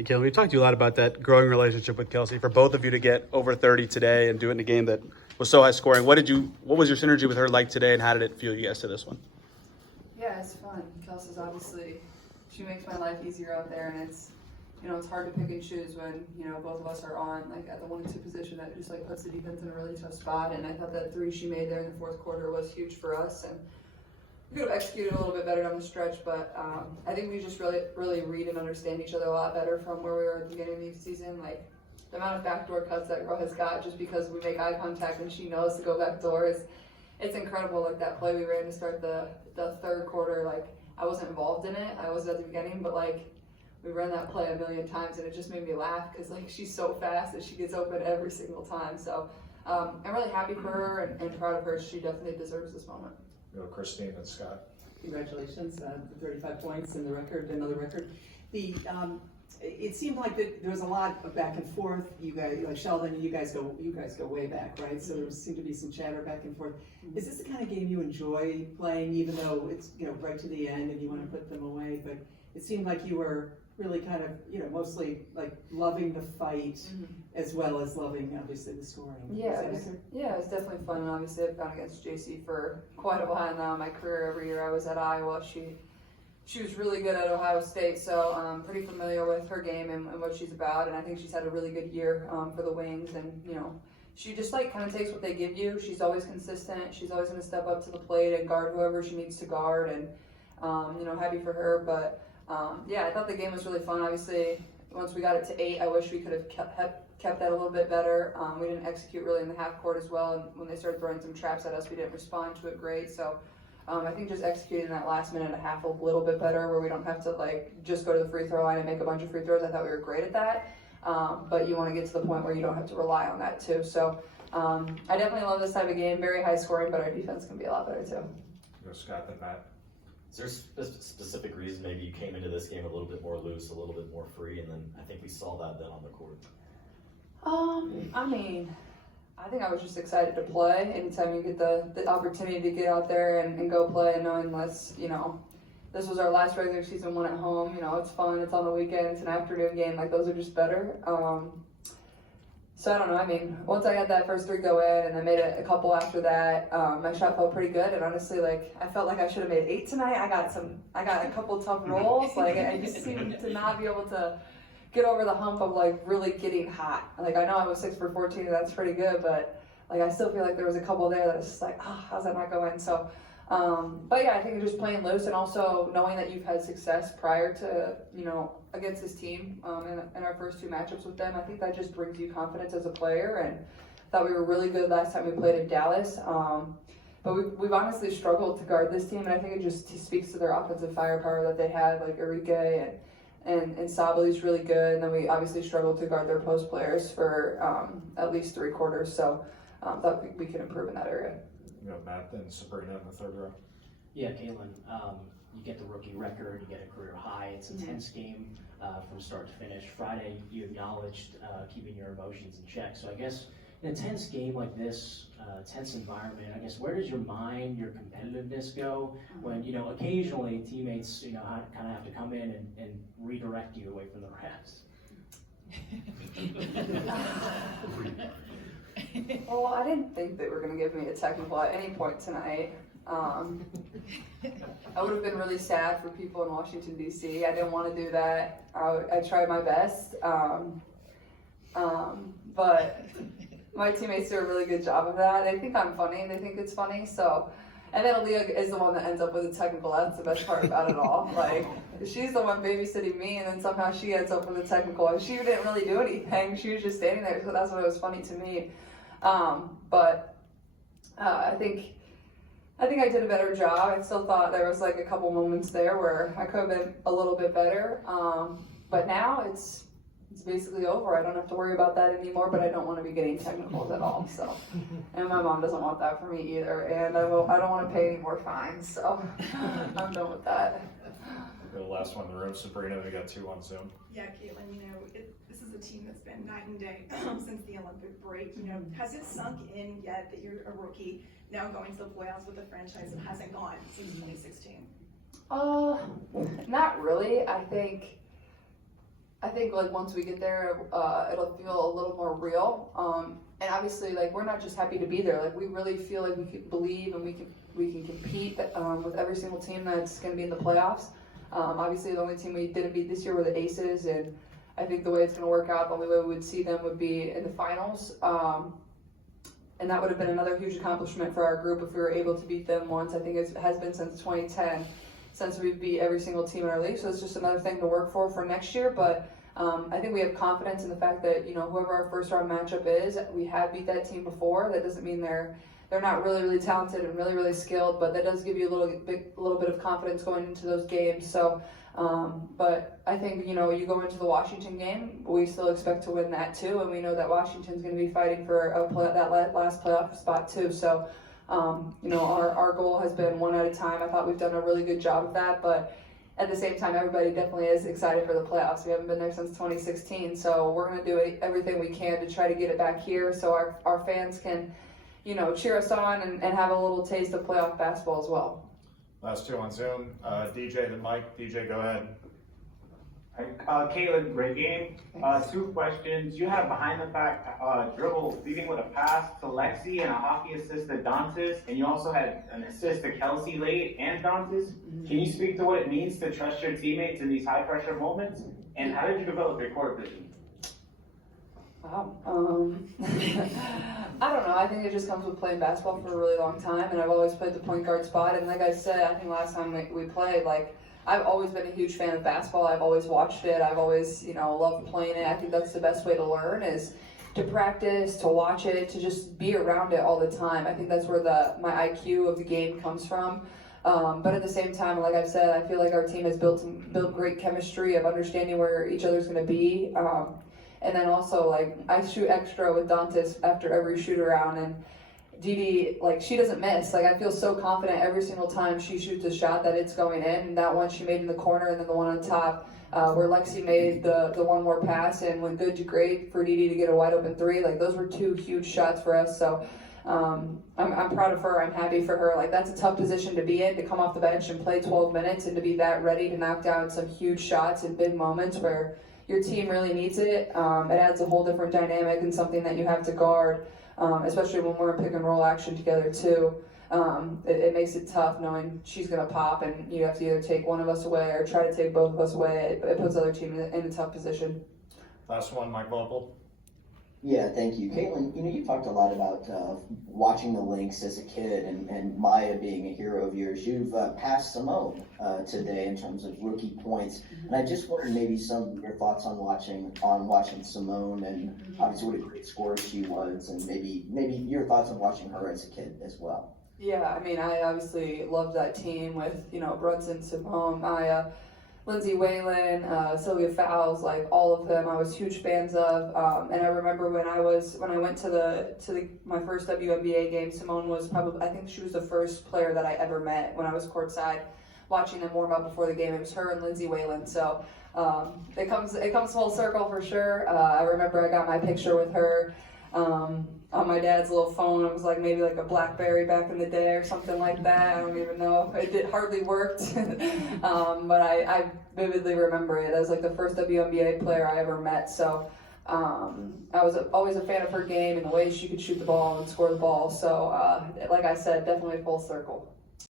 Hey, Kayla, we talked to you a lot about that growing relationship with Kelsey. For both of you to get over 30 today and do it in a game that was so high scoring, what was your synergy with her like today, and how did it feel you guys to this one? Yeah, it's fun. Kelsey's obviously, she makes my life easier out there, and it's hard to pick and choose when, both of us are on, like, at the 1 and 2 position. That just, like, puts the defense in a really tough spot, and I thought that 3 she made there in the fourth quarter was huge for us, and we could have executed a little bit better down the stretch, but I think we just really read and understand each other a lot better from where we were at the beginning of the season. Like, the amount of backdoor cuts that girl has got just because we make eye contact and she knows to go backdoor it's incredible. Like, that play we ran to start the third quarter, like, I wasn't involved in it. I was at the beginning, but, like, we ran that play a million times, and it just made me laugh because, like, she's so fast that she gets open every single time. So I'm really happy for her and proud of her. She definitely deserves this moment. Christine and Scott. Congratulations, the 35 points and the record, another record. It seemed like there was a lot of back and forth. You guys, like Sheldon, you guys go way back, right? So there seemed to be some chatter back and forth. Is this the kind of game you enjoy playing, even though it's right to the end and you want to put them away? But it seemed like you were really kind of mostly like loving the fight as well as loving obviously the scoring. Yeah, it's definitely fun. And obviously, I've gone against JC for quite a while now in my career. Every year I was at Iowa, she was really good at Ohio State, so I'm pretty familiar with her game and what she's about. And I think she's had a really good year for the Wings. And she just like kind of takes what they give you. She's always consistent. She's always going to step up to the plate and guard whoever she needs to guard. And happy for her. But yeah, I thought the game was really fun. Obviously, once we got it to 8, I wish we could have kept that a little bit better. We didn't execute really in the half court as well, and when they started throwing some traps at us, we didn't respond to it great. So I think just executing that last minute and a half a little bit better, where we don't have to like just go to the free throw line and make a bunch of free throws. I thought we were great at that, but you want to get to the point where you don't have to rely on that too. So I definitely love this type of game. Very high scoring, but our defense can be a lot better too. Scott and Matt. Is there a specific reason maybe you came into this game a little bit more loose, a little bit more free, and then I think we saw that then on the court? I mean, I think I was just excited to play. Anytime you get the opportunity to get out there and go play, and knowing this was our last regular season one at home, it's fun, it's on the weekend, it's an afternoon game, like those are just better. So I don't know, I mean, once I had that first 3 go in and I made a couple after that, my shot felt pretty good, and honestly, like, I felt like I should have made 8 tonight. I got a couple tough rolls, like, I just seemed to not be able to get over the hump of, like, really getting hot. Like, I know I was 6 for 14, and that's pretty good, but, like, I still feel like there was a couple there that was just like, how's that not going? So, but yeah, I think just playing loose and also knowing that you've had success prior to, against this team in our first 2 matchups with them, I think that just brings you confidence as a player, and I thought we were really good last time we played in Dallas. But we've honestly struggled to guard this team, and I think it just speaks to their offensive firepower that they had, like Enrique and Sabali's really good, and then we obviously struggled to guard their post players for at least 3 quarters, so thought we could improve in that area. Matt and Sabrina in the third row. Yeah, Caitlin, you get the rookie record, you get a career high. It's a tense game from start to finish. Friday, you acknowledged keeping your emotions in check. So I guess in a tense game like this, tense environment, I guess where does your mind, your competitiveness go when, occasionally teammates, kind of have to come in and redirect you away from the refs? Well, I didn't think they were going to give me a technical at any point tonight. I would have been really sad for people in Washington, D.C. I didn't want to do that. I tried my best. But my teammates do a really good job of that. They think I'm funny. They think it's funny. So, and then Aaliyah is the one that ends up with a technical. That's the best part about it all. Like, she's the one babysitting me, and then somehow she ends up with a technical. And she didn't really do anything. She was just standing there. So that's what was funny to me. But I think I did a better job. I still thought there was like a couple moments there where I could have been a little bit better. But now it's basically over. I don't have to worry about that anymore, but I don't want to be getting technicals at all. So, and my mom doesn't want that for me either. And I don't want to pay any more fines. So I'm done with that. The last one in the room, Sabrina, we got 2 on Zoom. Yeah, Caitlin, this is a team that's been night and day since the Olympic break. Has it sunk in yet that you're a rookie now going to the playoffs with a franchise that hasn't gone since 2016? Not really. I think like once we get there, it'll feel a little more real. And obviously, like we're not just happy to be there. Like we really feel like we can believe and we can compete with every single team that's going to be in the playoffs. Obviously, the only team we didn't beat this year were the Aces, and I think the way it's going to work out, the only way we would see them would be in the finals. And that would have been another huge accomplishment for our group if we were able to beat them once. I think it has been since 2010, since we beat every single team in our league. So it's just another thing to work for next year. But I think we have confidence in the fact that, you know, whoever our first round matchup is, we have beat that team before. That doesn't mean they're not really talented and really skilled, but that does give you a little bit of confidence going into those games. So, but I think, you know, you go into the Washington game, we still expect to win that too, and we know that Washington's going to be fighting for that last playoff spot too. So, you know, our goal has been one at a time. I thought we've done a really good job of that, but at the same time, everybody definitely is excited for the playoffs. We haven't been there since 2016, so we're going to do everything we can to try to get it back here so our fans can, you know, cheer us on and have a little taste of playoff basketball as well. Last two on Zoom. DJ then Mike. DJ, go ahead. Caitlin, great game. Two questions. You have behind the back dribble leading with a pass to Lexi and a hockey assist to Dantas, and you also had an assist to Kelsey late and Dantas. Can you speak to what it means to trust your teammates in these high pressure moments? And how did you develop your court vision? Wow. I don't know. I think it just comes with playing basketball for a really long time, and I've always played the point guard spot. And like I said, I think last time we played, like, I've always been a huge fan of basketball. I've always watched it. I've always, you know, loved playing it. I think that's the best way to learn is to practice, to watch it, to just be around it all the time. I think that's where my IQ of the game comes from. But at the same time, like I've said, I feel like our team has built great chemistry of understanding where each other's going to be. And then also, like, I shoot extra with Dantas after every shoot around, and Didi, like, she doesn't miss. Like, I feel so confident every single time she shoots a shot that it's going in. And that one she made in the corner, and then the one on top where Lexi made the one more pass and went good to great for Didi to get a wide open three. Like, those were two huge shots for us. So I'm proud of her. I'm happy for her. Like, that's a tough position to be in, to come off the bench and play 12 minutes and to be that ready to knock down some huge shots in big moments where your team really needs it. It adds a whole different dynamic and something that you have to guard, especially when we're in pick and roll action together too. It makes it tough knowing she's going to pop and you have to either take one of us away or try to take both of us away. It puts other teams in a tough position. Last one, Mike Vogel. Yeah, thank you. Caitlin, you know, you talked a lot about watching the Lynx as a kid and Maya being a hero of yours. You've passed Simone today in terms of rookie points. And I just wondered maybe some of your thoughts on watching Simone and obviously what a great scorer she was, and maybe your thoughts on watching her as a kid as well. Yeah, I mean, I obviously loved that team with, you know, Brunson, Simone, Maya, Lindsay Whalen, Sylvia Fowles, like all of them I was huge fans of. And I remember when I went to my first WNBA game, Simone was probably, I think she was the first player that I ever met when I was courtside watching them warm up before the game. It was her and Lindsay Whalen. So it comes full circle for sure. I remember I got my picture with her on my dad's little phone. It was like maybe like a BlackBerry back in the day or something like that. I don't even know. It hardly worked. But I vividly remember it. That was like the first WNBA player I ever met. So I was always a fan of her game and the way she could shoot the ball and score the ball. So like I said, definitely full circle.